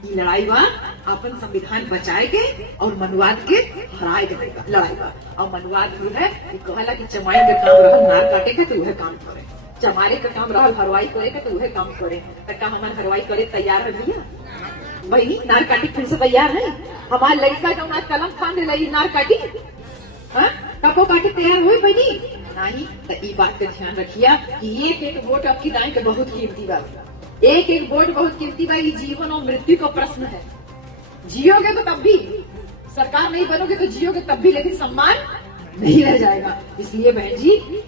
ये लड़ाई बा अपन संविधान बचाए के और मनुवाद के हराए के लड़ाई बा। और मनुवाद जो है कहला कि चमाई के काम रहल नार काटे के तो वह काम करे, चमारे का काम रहल हरवाई करे के तो वह काम करे। तक हमारे हरवाई करे तैयार है भैया बहनी, नार काटी फिर से तैयार है। हमारे लड़का जो ना कलम खान ले नार काटी कपो काटे तैयार हुई बहनी नहीं। तो ये बात का ध्यान रखिया कि एक एक वोट आपकी दाएं के बहुत कीमती बा, एक एक वोट बहुत कीमती बा। ये जीवन और मृत्यु का प्रश्न है। जियोगे तो तब भी, सरकार नहीं बनोगे तो जियोगे तब भी, लेकिन सम्मान नहीं रह जाएगा। इसलिए बहन जी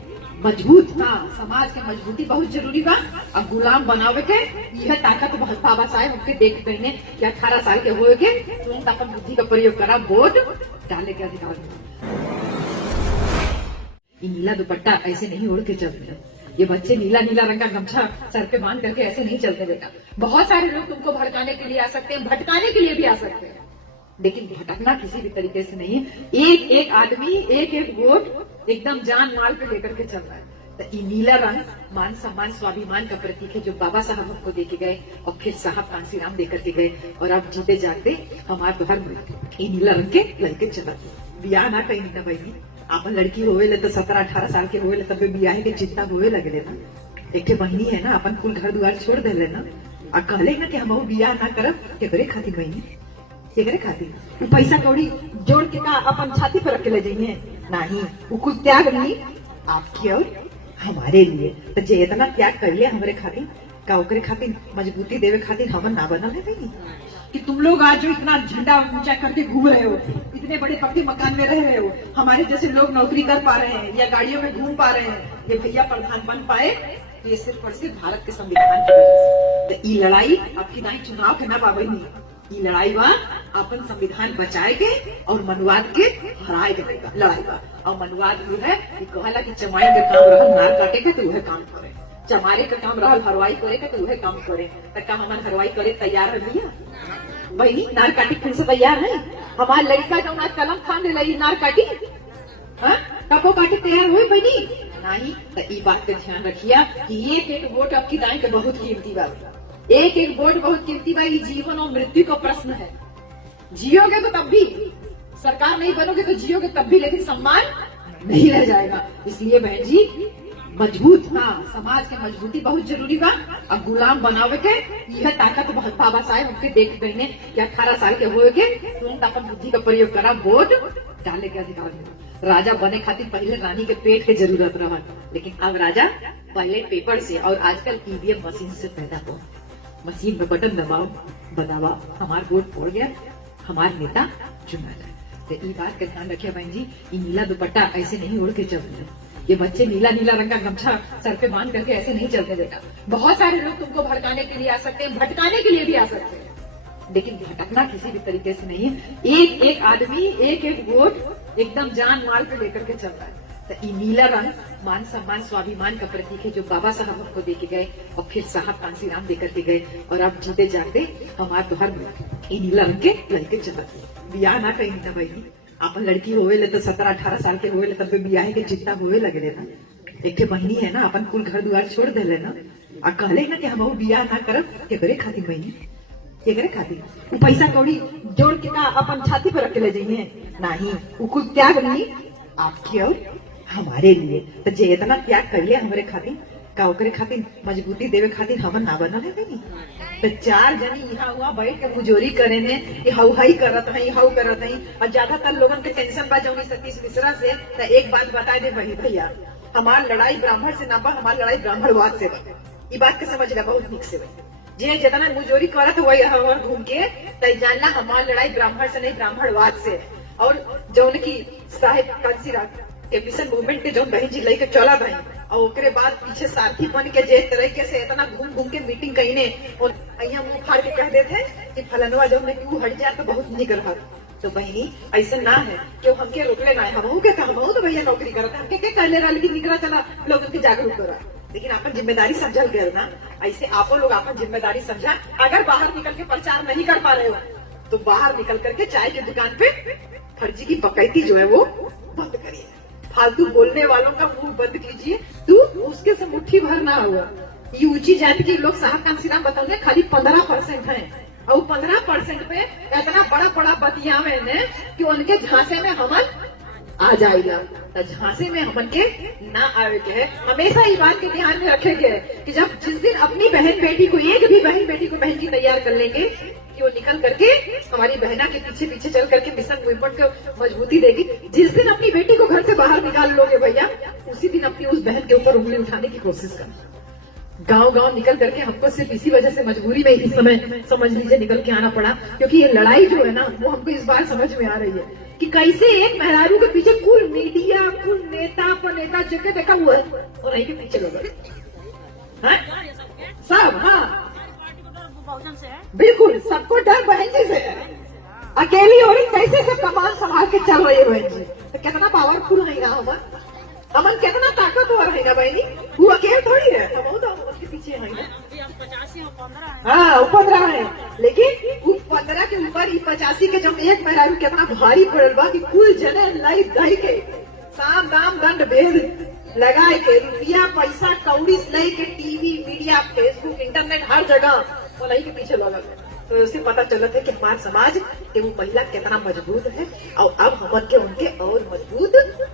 मजबूत, हाँ समाज के मजबूती बहुत जरूरी बा। अब गुलाम बनावे के यह ताकत बाबा साहेब हमके देख कहने कि 18 साल के हो के तुरंत अपन बुद्धि का प्रयोग करा, वोट डाले के अधिकार मिला। ये नीला दुपट्टा ऐसे नहीं ओढ़ के चलते, ये बच्चे नीला नीला रंग का गमछा सर पे बांध करके ऐसे नहीं चलते बेटा। बहुत सारे लोग तुमको भड़काने के लिए आ सकते हैं, भटकाने के लिए भी आ सकते हैं, लेकिन भटकना किसी भी तरीके से नहीं है। एक एक आदमी एक एक वोट एकदम जान माल पे लेकर के चल रहा है। तो ये नीला रंग मान सम्मान स्वाभिमान का प्रतीक है, जो बाबा साहब हमको देके गए और फिर साहब कांसीराम देकर के गए। और अब जीते जागते हमारे घर में ये नीला रंग के लड़के चला। बियाह ना कहीं ना बहनी, आपन लड़की होवे तो 17-18 साल के होवे तब बियाह के चिंता होवे लगे ना। एक बहनी है ना, अपन कुल घर द्वार छोड़ दे लेना और कहले ना कि हम बियाह ना करब केकरे खातिर बहनी, केकरे खातिर पैसा कौड़ी जोड़ के का अपन छाती पर रख के ले जाइए नहीं। वो कुछ त्याग नहीं आपकी और हमारे लिए। तो जे इतना त्याग करिए हमारे खातिर का ओकरे खातिर मजबूती देवे खातिर हमन ना बनल है बहनी कि तुम लोग आज जो इतना झंडा ऊंचा करके घूम रहे हो, इतने बड़े पक्के मकान में रह रहे हो, हमारे जैसे लोग नौकरी कर पा रहे हैं या गाड़ियों में घूम पा रहे हैं, ये भैया प्रधान बन पाए, ये सिर्फ और सिर्फ भारत के संविधान की वजह से। तो ये लड़ाई आपकी ना चुनाव के ना पावे नहीं, ये लड़ाई बा अपन संविधान बचाए के और मनुवाद के हराए के लड़ाई बा। और मनुवाद जो है कहला कि चमाई का काम रहल नार काटे के तो वह काम करे, चमारे का काम रहल हरवाई करे के तो वह काम करे। तक हमारे हरवाई करे तैयार है भैया बहनी, नार काटी फिर से तैयार है। हमारे लड़का जो ना कलम खान ले नार काटी कपो काटे तैयार हुई बहनी नहीं। तो ये बात का ध्यान रखिया कि एक एक वोट आपकी दाएं के बहुत कीमती बा, एक एक वोट बहुत कीमती बा। ये जीवन और मृत्यु का प्रश्न है। जियोगे तो तब भी, सरकार नहीं बनोगे तो जियोगे तब भी, लेकिन सम्मान नहीं रह जाएगा। इसलिए बहन जी मजबूत, हाँ समाज के मजबूती बहुत जरूरी बा। अब गुलाम बनावे के यह ताकत बाबा साहेब हमके देख कहने कि 18 साल के हो के तुरंत अपन बुद्धि का प्रयोग करा, वोट डाले के अधिकार मिला। राजा बने खातिर पहले रानी के पेट के जरूरत रहा, लेकिन अब राजा पहले पेपर से और आजकल ईवीएम मशीन से पैदा हो। मशीन में बटन दबाओ, बतावा हमार वोट पड़ गया, हमारे नेता चुना जाए। तो ये बात का ध्यान रखिए बहन जी, ये नीला दुपट्टा ऐसे नहीं ओढ़ के चलते, ये बच्चे नीला नीला रंग का गमछा सर पे बांध करके ऐसे नहीं चलते बेटा। बहुत सारे लोग तुमको भड़काने के लिए आ सकते हैं, भटकाने के लिए भी आ सकते हैं, लेकिन भटकना किसी भी तरीके से नहीं है। एक एक आदमी एक एक वोट एकदम जान माल पे लेकर के चल रहा है। तो ये नीला रंग मान सम्मान स्वाभिमान का प्रतीक है, जो बाबा साहब हमको देके गए और फिर साहब कांसीराम देकर के गए। और अब जीते जागते हमारे घर में ये नीला रंग के लड़के चला। बियाह ना कहीं ना बहनी, आपन लड़की होवे तो 17-18 साल के होवे तब बियाह के चिंता होवे लगे ना। एक बहनी है ना, अपन कुल घर द्वार छोड़ दे लेना और कहले ना कि हम बियाह ना करब केकरे खातिर बहनी, केकरे खातिर वो पैसा कौड़ी जोड़ के का अपन छाती पर रख के ले जाइए नहीं। वो कुछ त्याग नहीं आपकी और हमारे लिए। तो जे इतना त्याग करिए हमारे खातिर का ओकरे खातिर मजबूती देवे खातिर हमन ना बनल है बहनी। तो 4 जनी यहाँ हुआ बैठ के मुजोरी करे ने हऊ हई करत है, हऊ करत है। और ज्यादातर लोगन के टेंशन बा जौनी सतीश मिश्रा से। तो एक बात बता दे बही भैया, हमार लड़ाई ब्राह्मण से ना बा, हमार लड़ाई ब्राह्मणवाद से बा। ये बात के समझ ला बहुत ठीक से बा। जे जितना मुजोरी करत वही हमार घूम के तय जानला हमार लड़ाई ब्राह्मण से नहीं ब्राह्मणवाद से। और जौन की साहिब कांसीराम के मिशन मूवमेंट के जो बहन जी लेके चला भाई, और ओकरे बाद पीछे साथी बन के जे तरीके से इतना घूम घूम के मीटिंग कहीने और अहिया मुंह फाड़ के कह देते कि फलनवा जब में क्यों हट जाए तो बहुत निक रहा। तो बहनी ऐसा ना है क्यों हमके रोकले ना है, हमहू के हमहू तो भैया नौकरी करते हमके के कहले रहा, लेकिन निकला चला लोगों के जागरूक करा। लेकिन अपन जिम्मेदारी समझल गए ना, ऐसे आपो लोग अपन जिम्मेदारी समझा। अगर बाहर निकल के प्रचार नहीं कर पा रहे हो तो बाहर निकल करके चाय की दुकान पे फर्जी की बकैती जो है वो बंद करिए, फालतू बोलने वालों का मुंह बंद कीजिए। तू उसके से मुट्ठी भर ना हुआ। ये ऊंची जाति के लोग साहब कांसीराम बताओगे खाली 15% है, और 15% पे इतना बड़ा बड़ा बतियावे ने कि उनके झांसे में हमन आ जाएगा। तो झांसे में हमन के ना आवे के है। हमेशा ये बात के ध्यान में रखेंगे कि जब जिस दिन अपनी बहन बेटी को, एक भी बहन बेटी को बहन की तैयार कर लेंगे कि वो निकल करके हमारी बहना के पीछे पीछे चल करके मिशन विपट को मजबूती देगी। जिस दिन अपनी बेटी को घर से बाहर निकाल लोगे भैया, उसी दिन अपनी उस बहन के ऊपर उंगली उठाने की कोशिश करना। गांव गांव निकल करके हमको सिर्फ इसी वजह से मजबूरी में इस समय समझ लीजिए निकल के आना पड़ा, क्योंकि ये लड़ाई जो है ना वो हमको इस बार समझ में आ रही है कि कैसे एक मेहरारू के पीछे कुल मीडिया, कुल नेता पर नेता जगह देखा हुआ है और नहीं के पीछे लोग सब। हाँ बिल्कुल, सबको डर बहन जी से है। अकेली औरत कैसे सब कमान संभाल के चल रही है बहन जी, तो कितना पावरफुल है ना हमन कितना ताकतवर है ना बहनी। वो अकेले थोड़ी है, हम तो उसके पीछे है ना। हाँ वो 15 है, लेकिन वो 15 के ऊपर 85 के जब एक मेहरारू कितना भारी पड़ल बा कि कुल जने लाई दही के साम दाम दंड भेद लगाए के रुपया पैसा कौड़ी लाई के टीवी मीडिया फेसबुक इंटरनेट हर जगह वो नहीं के पीछे लगा है। तो उससे पता चलता है कि हमारे समाज के वो महिला कितना मजबूत है और अब हमन के उनके और मजबूत है।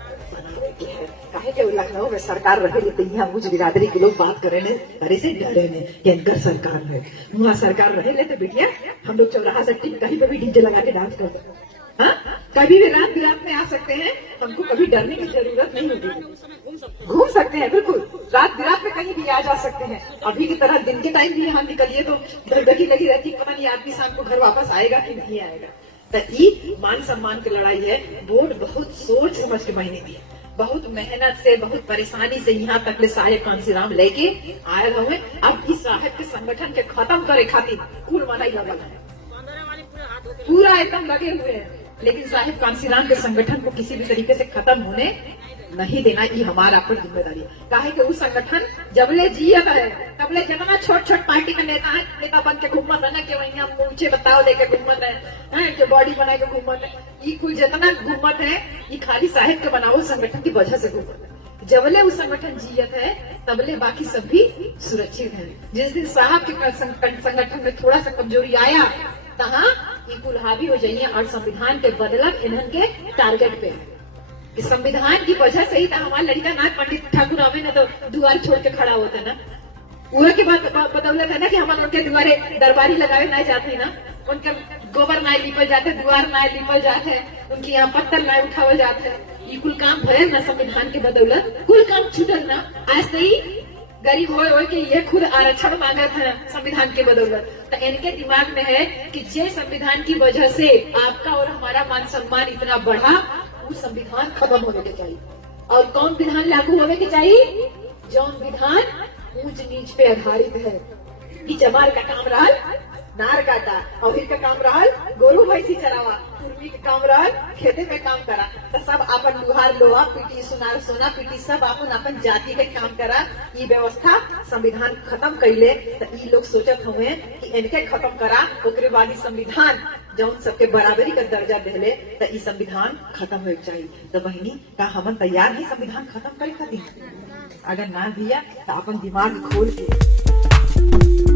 काहे के लखनऊ में सरकार रहे तो यहाँ मुझ बिरादरी के लोग बात करे ने, अरे से डरे ने कि इनका सरकार है। वहाँ सरकार रहे ले तो बेटिया हम लोग चौराहा से कहीं पे भी डीजे लगा के डांस कर सकते हैं। हाँ कभी भी रात बिरात में आ सकते हैं, हमको कभी डरने की जरूरत नहीं होती। घूम सकते हैं बिल्कुल, रात बिरात में कहीं भी आ जा सकते हैं। अभी की तरह दिन के टाइम भी यहाँ निकलिए तो धगधगी लगी रहती, पता नहीं आदमी शाम को घर वापस आएगा कि नहीं आएगा। तो ये मान सम्मान की लड़ाई है। वोट बहुत सोच समझ के महीने दी, बहुत मेहनत से, बहुत परेशानी से यहाँ तक ले साहेब कांसीराम लेके आए हुए। अब इस साहेब के संगठन के खत्म करे खातिर कुल मनाई लगल है, पूरा एकदम लगे हुए हैं। लेकिन साहेब कांसीराम के संगठन को किसी भी तरीके से खत्म होने नहीं देना, ये हमारा पर जिम्मेदारी है। काहे कि उस संगठन जबले जियत है तबले जितना छोट छोट पार्टी का नेता बन के घूमत है ना, कि वही हम ऊंचे बताओ लेके घूमत है, कि बॉडी बना के घूमत है, ये कुल जितना घूमत है ये खाली साहेब के बनाओ संगठन की वजह से घूमत है। जबले वो संगठन जियत है तबले बाकी सब भी सुरक्षित है। जिस दिन साहब के संगठन में थोड़ा सा कमजोरी आया तहाँ ये कुल हावी हो जाइए और संविधान के बदलक इन्हन के टारगेट पे। इस संविधान की वजह से ही तो हमारे लड़का नाथ पंडित ठाकुर आवे ना तो दुआर छोड़ के खड़ा होता ना, वो के बाद बदौलत है ना कि हमारे उनके दुआरे दरबारी लगावे ना जाते ना, उनके गोबर ना लिपल जाते, दुआर ना लिपल जाते, उनकी यहाँ पत्थर ना उठावल जाते। ये कुल काम भयल ना संविधान के बदौलत, कुल काम छूटल ना। आज से ही गरीब हो के ये खुद आरक्षण मांगत है संविधान के बदौलत। तो इनके दिमाग में है कि जे संविधान की वजह से आपका और हमारा मान सम्मान इतना बढ़ा, वो संविधान खत्म होने के चाहिए। और कौन विधान लागू होने के चाहिए? जौन विधान ऊंच नीच पे आधारित है कि जमाल का काम रहा नार काटा, अहिर का काम रहा गोरू भैंसी चरावा, पूर्वी का काम रहा खेते में काम करा। तो सब अपन लुहार लोहा पीटी, सुनार सोना पीटी, सब अपन जाति के काम करा। ये व्यवस्था संविधान खत्म कैले तो ये लोग सोचत हुए कि इनके खत्म करा, ओकरे बाद संविधान जौन सबके बराबरी का दर्जा देले तो ये संविधान खत्म हो चाहिए। तो बहनी का हम तैयार है संविधान खत्म करे खातिर? अगर ना दिया तो अपन दिमाग खोल के